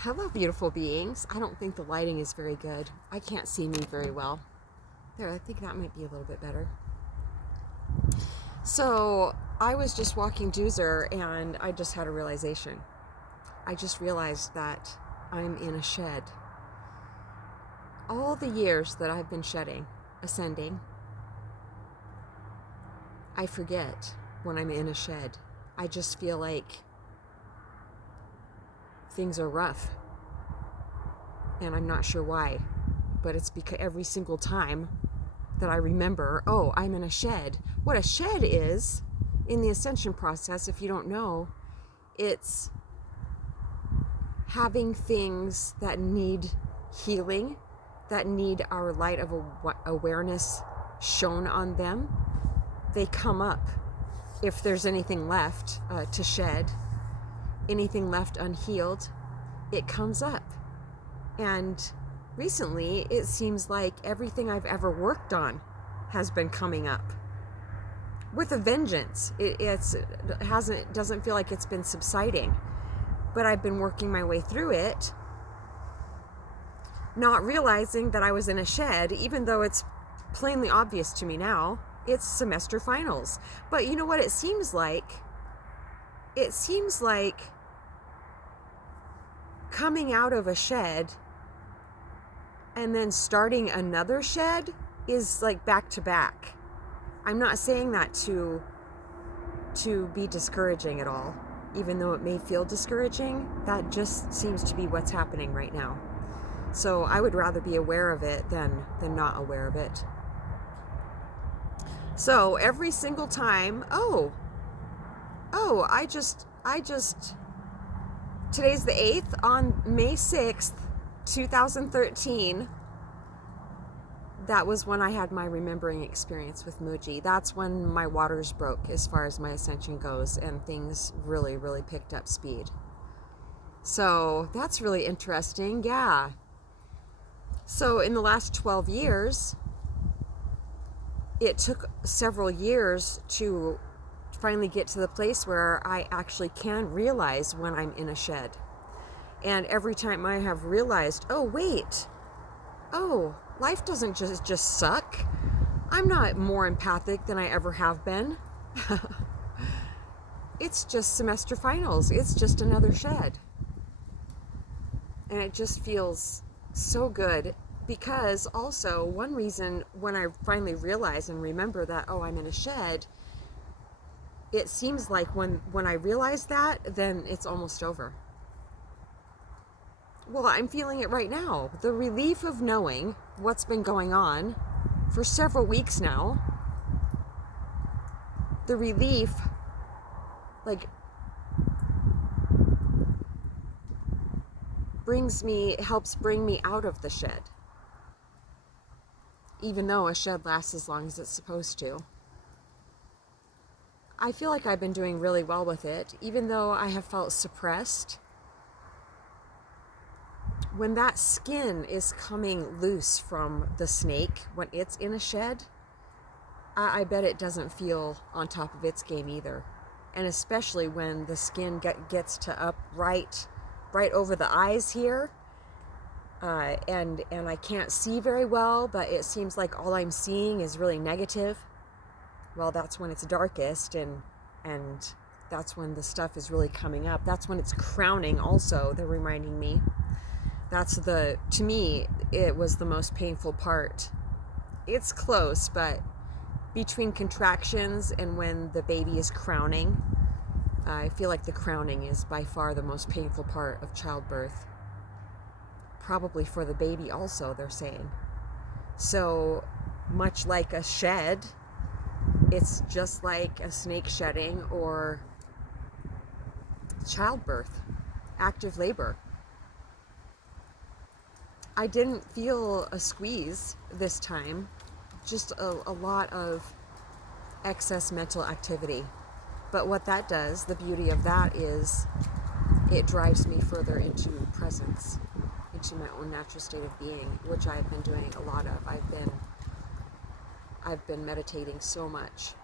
Hello, beautiful beings. I don't think the lighting is very good. I can't see me very well. There, I think that might be a little bit better. So, I was just walking Doozer and I just had a realization. I just realized that I'm in a shed. All the years that I've been shedding, ascending, I forget when I'm in a shed. I just feel like things are rough. And I'm not sure why, but it's because every single time that I remember, oh, I'm in a shed. What a shed is in the ascension process, if you don't know, it's having things that need healing, that need our light of awareness shown on them. They come up. If there's anything left to shed, anything left unhealed, it comes up. And recently, it seems like everything I've ever worked on has been coming up with a vengeance. It doesn't feel like it's been subsiding, but I've been working my way through it, not realizing that I was in a shed, even though it's plainly obvious to me now. It's semester finals. But you know what it seems like? It seems like coming out of a shed and then starting another shed is like back to back. I'm not saying that to be discouraging at all, even though it may feel discouraging. That just seems to be what's happening right now. So I would rather be aware of it than not aware of it. So every single time, I just today's the 8th. On May 6th, 2013, that was when I had my remembering experience with Muji. That's when my waters broke as far as my ascension goes, and things really, really picked up speed. So that's really interesting, yeah. So in the last 12 years, it took several years to finally get to the place where I actually can realize when I'm in a shed. And every time I have realized, life doesn't just suck. I'm not more empathic than I ever have been. It's just semester finals. It's just another shed. And it just feels so good, because also one reason when I finally realize and remember that, I'm in a shed, it seems like when I realize that, then it's almost over. Well, I'm feeling it right now. The relief of knowing what's been going on for several weeks now. The relief, helps bring me out of the shed. Even though a shed lasts as long as it's supposed to. I feel like I've been doing really well with it, even though I have felt suppressed. When that skin is coming loose from the snake, when it's in a shed, I bet it doesn't feel on top of its game either. And especially when the skin gets to up right over the eyes here, and I can't see very well, but it seems like all I'm seeing is really negative. Well, that's when it's darkest, and that's when the stuff is really coming up. That's when it's crowning also, they're reminding me. To me, it was the most painful part. It's close, but between contractions and when the baby is crowning, I feel like the crowning is by far the most painful part of childbirth. Probably for the baby also, they're saying. So much like a shed, it's just like a snake shedding or childbirth, active labor. I didn't feel a squeeze this time, just a lot of excess mental activity. But what that does, the beauty of that is it drives me further into presence, into my own natural state of being, which I've been doing a lot of. I've been meditating so much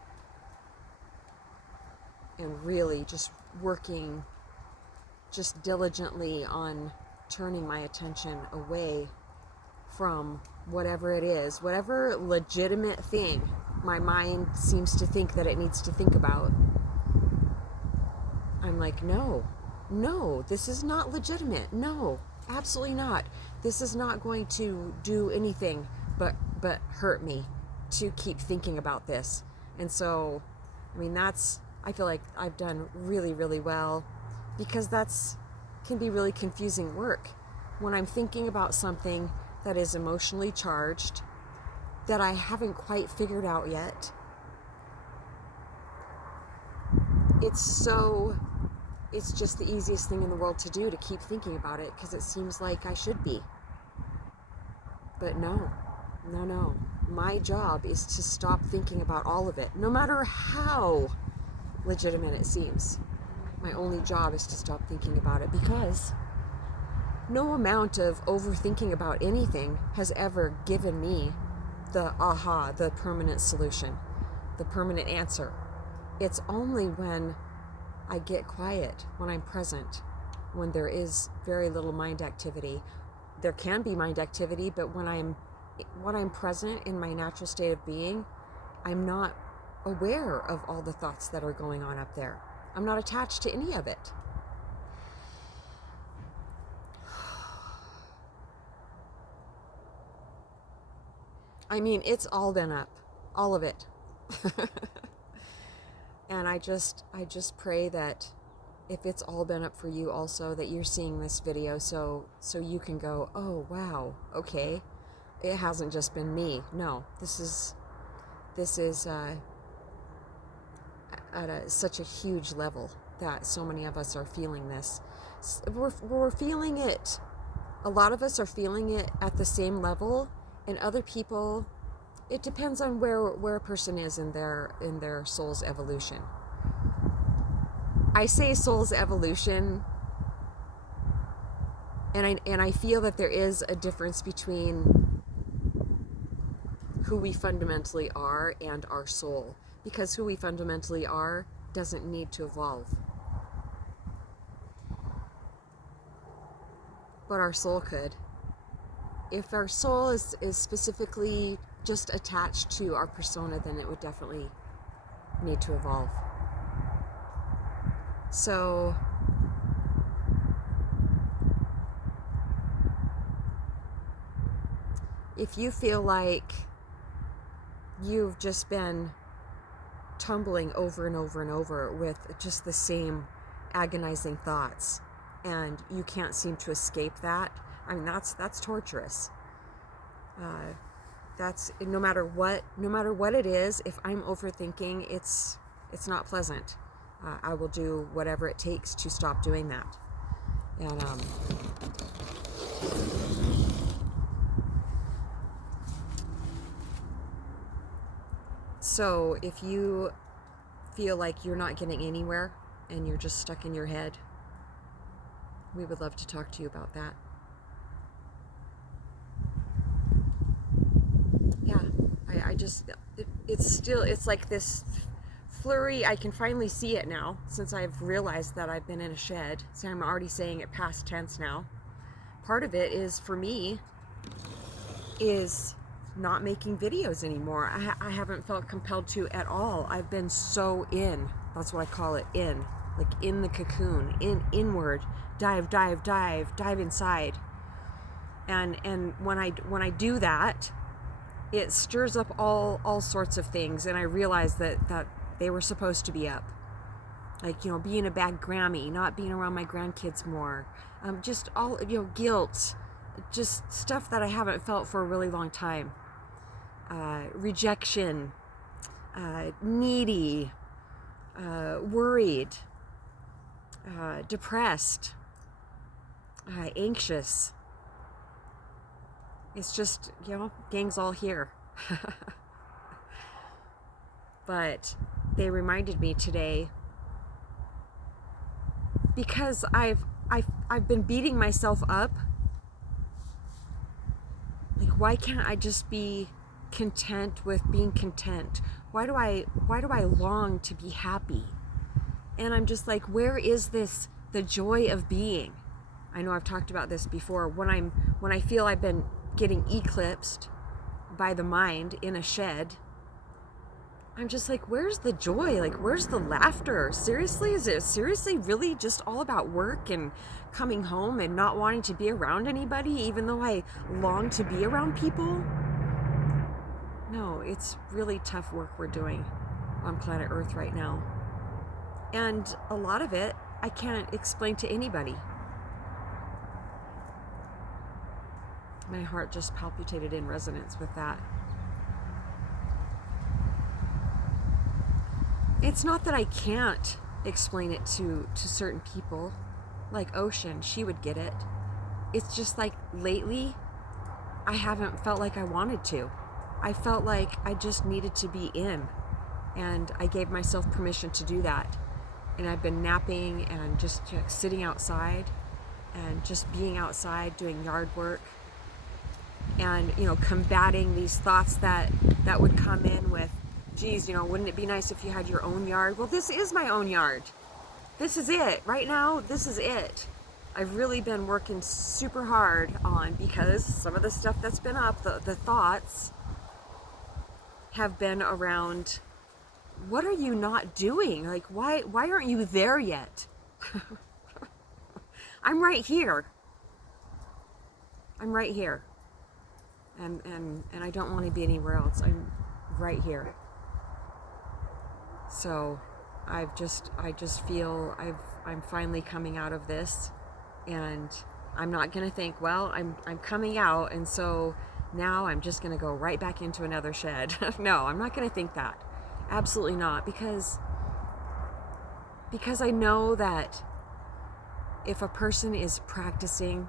and really just working just diligently on turning my attention away from whatever it is, whatever legitimate thing my mind seems to think that it needs to think about. I'm like, no, this is not legitimate. No, absolutely not. This is not going to do anything but hurt me to keep thinking about this. And so, I mean, I feel like I've done really, really well, because can be really confusing work when I'm thinking about something that is emotionally charged that I haven't quite figured out yet. It's just the easiest thing in the world to do, to keep thinking about it, because it seems like I should be. But no. My job is to stop thinking about all of it, no matter how legitimate it seems. My only job is to stop thinking about it, because no amount of overthinking about anything has ever given me the permanent solution, the permanent answer. It's only when I get quiet, when I'm present, when there is very little mind activity. There can be mind activity, but when I'm present in my natural state of being, I'm not aware of all the thoughts that are going on up there. I'm not attached to any of it. I mean, it's all been up, all of it. And I just pray that if it's all been up for you also, that you're seeing this video so you can go, oh wow, okay, it hasn't just been me. No, this is at such a huge level that so many of us are feeling this. We're feeling it. A lot of us are feeling it at the same level, and other people, it depends on where a person is in their soul's evolution. I say soul's evolution, and I feel that there is a difference between who we fundamentally are and our soul, because who we fundamentally are doesn't need to evolve. But our soul could. If our soul is specifically just attached to our persona, then it would definitely need to evolve. So if you feel like you've just been tumbling over and over and over with just the same agonizing thoughts, and you can't seem to escape that, I mean, that's torturous. That's no matter what it is. If I'm overthinking, it's not pleasant. I will do whatever it takes to stop doing that. And so if you feel like you're not getting anywhere and you're just stuck in your head, we would love to talk to you about that. Yeah, it's like this flurry. I can finally see it now, since I've realized that I've been in a shed. So I'm already saying it past tense now. Part of it is, for me, is not making videos anymore. I haven't felt compelled to at all. I've been so in. That's what I call it, in. Like in the cocoon, inward, dive inside. And when I do that, it stirs up all sorts of things, and I realize that they were supposed to be up. Like, being a bad Grammy, not being around my grandkids more, just all, guilt, just stuff that I haven't felt for a really long time. Rejection, needy, worried, depressed, anxious. It's just, gang's all here. But they reminded me today, because I've been beating myself up. Like, why can't I just be content with being content? Why do I long to be happy? And I'm just like, where is the joy of being? I know I've talked about this before. When I feel I've been getting eclipsed by the mind in a shed, I'm just like, where's the joy? Like, where's the laughter? Seriously? Is it seriously really just all about work and coming home and not wanting to be around anybody, even though I long to be around people? No, it's really tough work we're doing on planet Earth right now. And a lot of it I can't explain to anybody. My heart just palpitated in resonance with that. It's not that I can't explain it to certain people, like Ocean, she would get it. It's just like lately, I haven't felt like I wanted to. I felt like I just needed to be in, and I gave myself permission to do that. And I've been napping and just sitting outside and just being outside doing yard work and, combating these thoughts that would come in with, geez, wouldn't it be nice if you had your own yard? Well, this is my own yard. This is it. Right now, this is it. I've really been working super hard on, because some of the stuff that's been up, the thoughts have been around, what are you not doing? Like, why aren't you there yet? I'm right here. I'm right here. And I don't want to be anywhere else. I'm right here. So I just feel I'm finally coming out of this, and I'm not going to think, well, I'm coming out, and so now I'm just going to go right back into another shed. No, I'm not going to think that. Absolutely not, because I know that if a person is practicing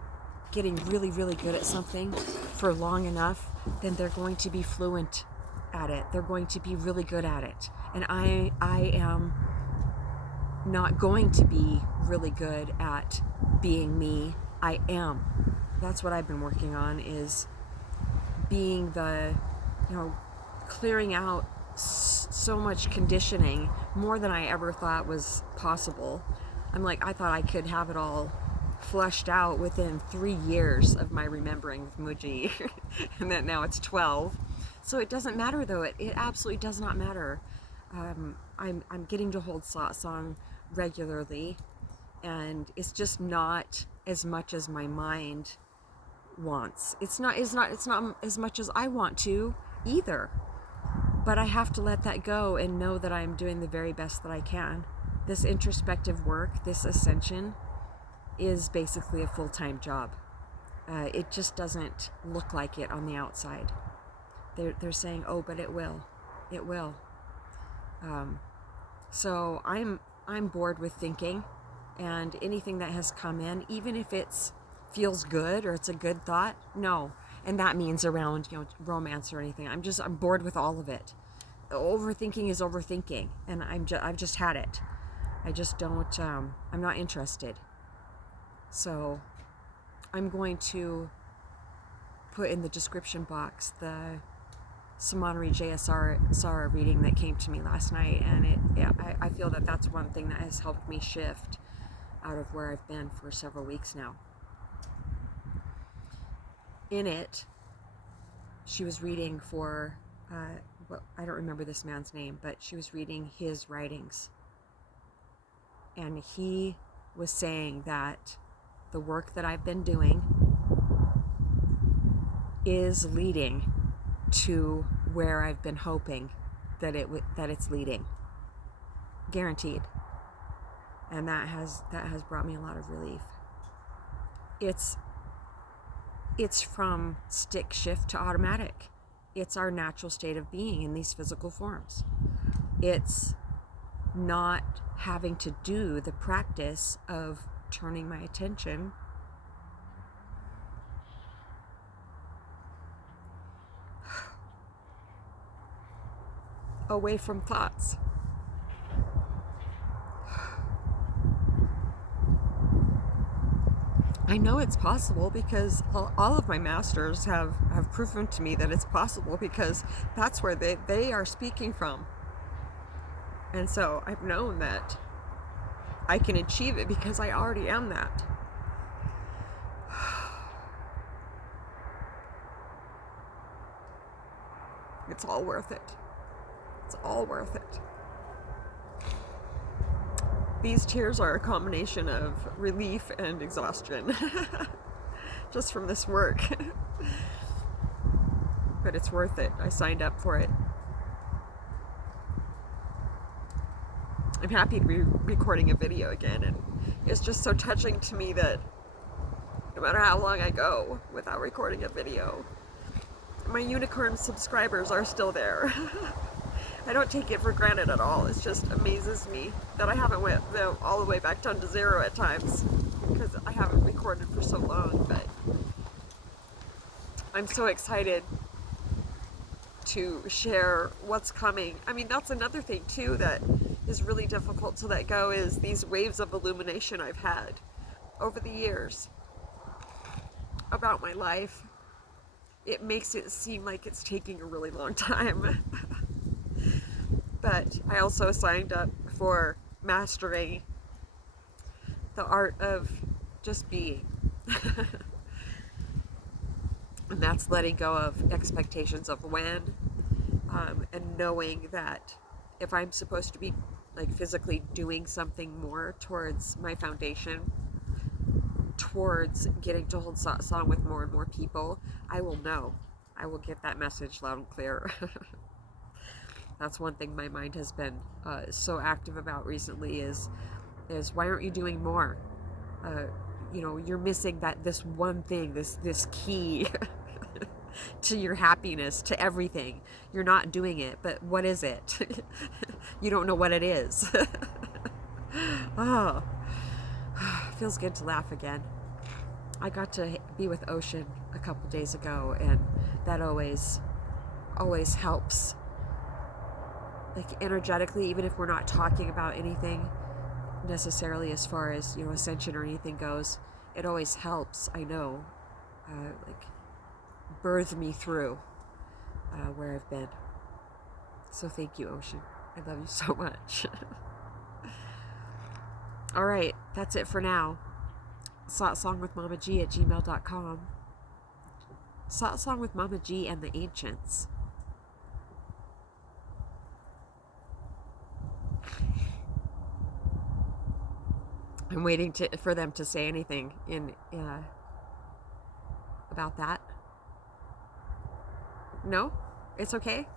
getting really, really good at something for long enough, then they're going to be fluent at it. They're going to be really good at it. And I am not going to be really good at being me. I am. That's what I've been working on, is being the, clearing out so much conditioning, more than I ever thought was possible. I thought I could have it all flushed out within 3 years of my remembering with Muji, and that now it's 12. So it doesn't matter, though. It absolutely does not matter. I'm getting to hold satsang regularly, and it's just not as much as my mind wants. It's not as much as I want to either. But I have to let that go and know that I'm doing the very best that I can. This introspective work, this ascension, is basically a full-time job. It just doesn't look like it on the outside. They're saying, oh, but it will. It will. So I'm bored with thinking, and anything that has come in, even if feels good or it's a good thought, no. And that means around, romance or anything. I'm bored with all of it. Overthinking is overthinking, and I've just had it. I just don't, I'm not interested. So I'm going to put in the description box the Samanari Jayasara reading that came to me last night, and I feel that that's one thing that has helped me shift out of where I've been for several weeks now. In it, she was reading for, I don't remember this man's name, but she was reading his writings. And he was saying that the work that I've been doing is leading to where I've been hoping that it's leading. Guaranteed. And that has brought me a lot of relief. It's from stick shift to automatic. It's our natural state of being in these physical forms. It's not having to do the practice of turning my attention away from thoughts. I know it's possible because all of my masters have proven to me that it's possible, because that's where they are speaking from. And so I've known that I can achieve it because I already am that. It's all worth it. It's all worth it. These tears are a combination of relief and exhaustion just from this work. But it's worth it. I signed up for it. I'm happy to be recording a video again, and it's just so touching to me that no matter how long I go without recording a video, my unicorn subscribers are still there. I don't take it for granted at all. It just amazes me that I haven't went all the way back down to 0 at times because I haven't recorded for so long, but I'm so excited to share what's coming. I mean, that's another thing too that is really difficult to let go, is these waves of illumination I've had over the years about my life. It makes it seem like it's taking a really long time. But I also signed up for mastering the art of just being. And that's letting go of expectations of when, and knowing that if I'm supposed to be like physically doing something more towards my foundation, towards getting to hold satsang with more and more people, I will know. I will get that message loud and clear. That's one thing my mind has been so active about recently is why aren't you doing more? You're missing this one thing, this key to your happiness, to everything. You're not doing it, but what is it? You don't know what it is. Oh, feels good to laugh again. I got to be with Ocean a couple days ago, and that always helps. Like energetically, even if we're not talking about anything necessarily as far as, ascension or anything goes, it always helps, I know, birth me through where I've been. So thank you, Ocean. I love you so much. All right, that's it for now. satsangwithmamaji@gmail.com. Satsang with Mama G and the Ancients. I'm waiting for them to say anything about that. No? It's okay?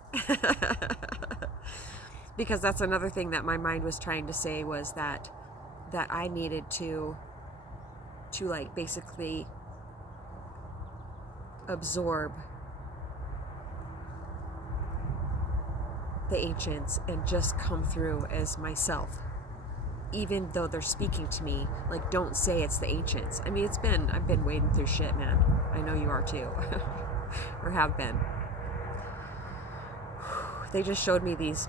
Because that's another thing that my mind was trying to say, was that I needed to like basically absorb the ancients and just come through as myself. Even though they're speaking to me, like, don't say it's the ancients. I mean, I've been wading through shit, man. I know you are too. Or have been. They just showed me these,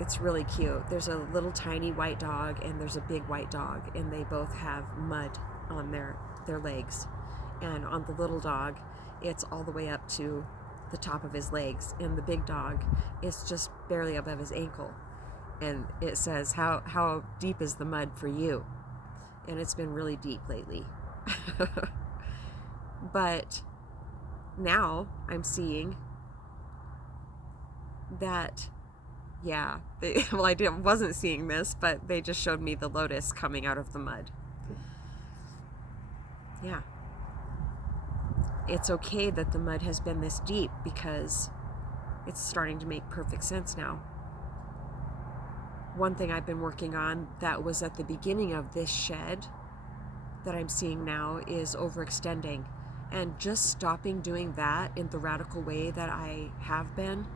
it's really cute. There's a little tiny white dog and there's a big white dog, and they both have mud on their legs. And on the little dog, it's all the way up to the top of his legs, and the big dog is just barely above his ankle. And it says, how deep is the mud for you? And it's been really deep lately. But now I'm seeing that, yeah, I wasn't seeing this, but they just showed me the lotus coming out of the mud. Yeah. It's okay that the mud has been this deep, because it's starting to make perfect sense now. One thing I've been working on that was at the beginning of this shed that I'm seeing now is overextending, and just stopping doing that in the radical way that I have been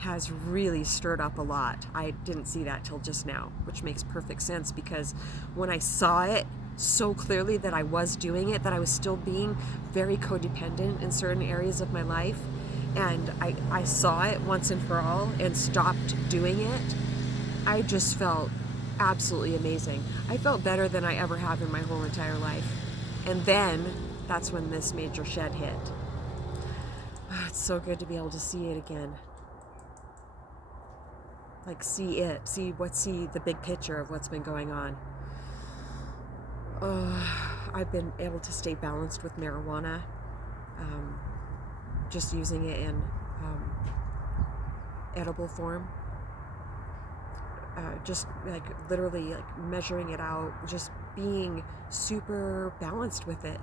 has really stirred up a lot. I didn't see that till just now, which makes perfect sense, because when I saw it so clearly that I was doing it, that I was still being very codependent in certain areas of my life, and I saw it once and for all and stopped doing it, I just felt absolutely amazing. I felt better than I ever have in my whole entire life. And then that's when this major shed hit. It's so good to be able to see it again. Like, see the big picture of what's been going on. I've been able to stay balanced with marijuana, just using it in edible form. Just like literally like measuring it out, just being super balanced with it.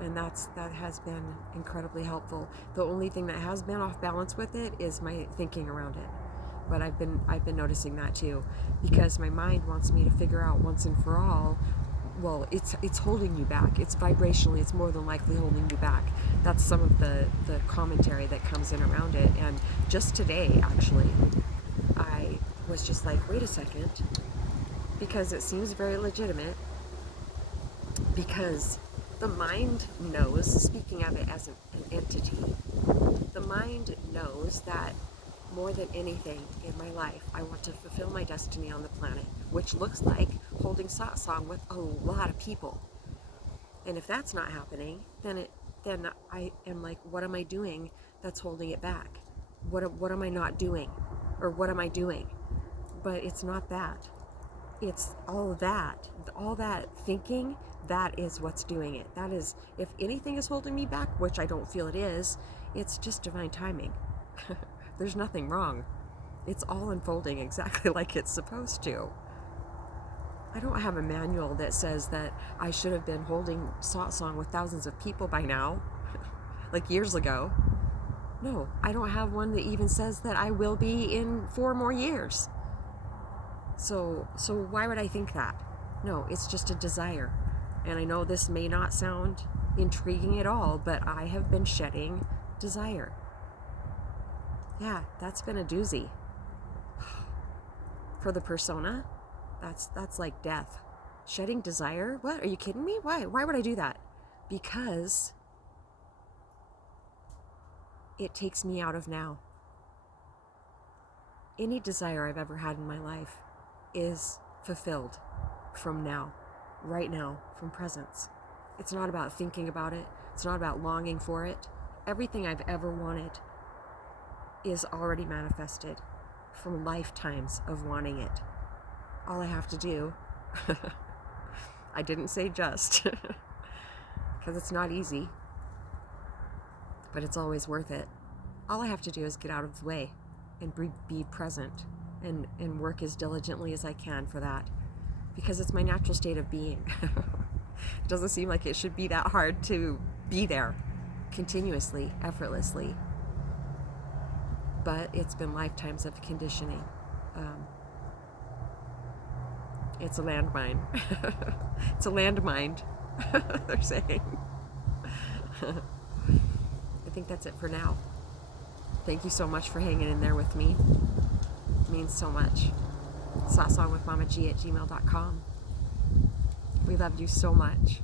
And that has been incredibly helpful. The only thing that has been off balance with it is my thinking around it. But I've been noticing that too, because my mind wants me to figure out once and for all, well, it's holding you back. It's vibrationally, it's more than likely holding you back. That's some of the commentary that comes in around it. And just today, actually, I was just like, wait a second, because it seems very legitimate, because the mind knows, speaking of it as an entity, the mind knows that more than anything in my life, I want to fulfill my destiny on the planet, which looks like holding satsang with a lot of people. And if that's not happening, then I am like, what am I doing that's holding it back? What am I not doing? Or what am I doing? But it's not that. It's all that thinking, that is what's doing it. That is, if anything is holding me back, which I don't feel it is, it's just divine timing. There's nothing wrong. It's all unfolding exactly like it's supposed to. I don't have a manual that says that I should have been holding satsang with thousands of people by now, like years ago. No, I don't have one that even says that I will be in 4 more years. So why would I think that? No, it's just a desire. And I know this may not sound intriguing at all, but I have been shedding desire. Yeah, that's been a doozy. For the persona, that's like death. Shedding desire? What? Are you kidding me? Why would I do that? Because it takes me out of now. Any desire I've ever had in my life is fulfilled from now, right now, from presence. It's not about thinking about it. It's not about longing for it. Everything I've ever wanted is already manifested from lifetimes of wanting it. All I have to do, I didn't say just, because it's not easy, but it's always worth it. All I have to do is get out of the way and be present and work as diligently as I can for that, because it's my natural state of being. It doesn't seem like it should be that hard to be there continuously, effortlessly. But it's been lifetimes of conditioning. It's a landmine. It's a landmine, they're saying. I think that's it for now. Thank you so much for hanging in there with me. It means so much. satsangwithmamaji@gmail.com. We love you so much.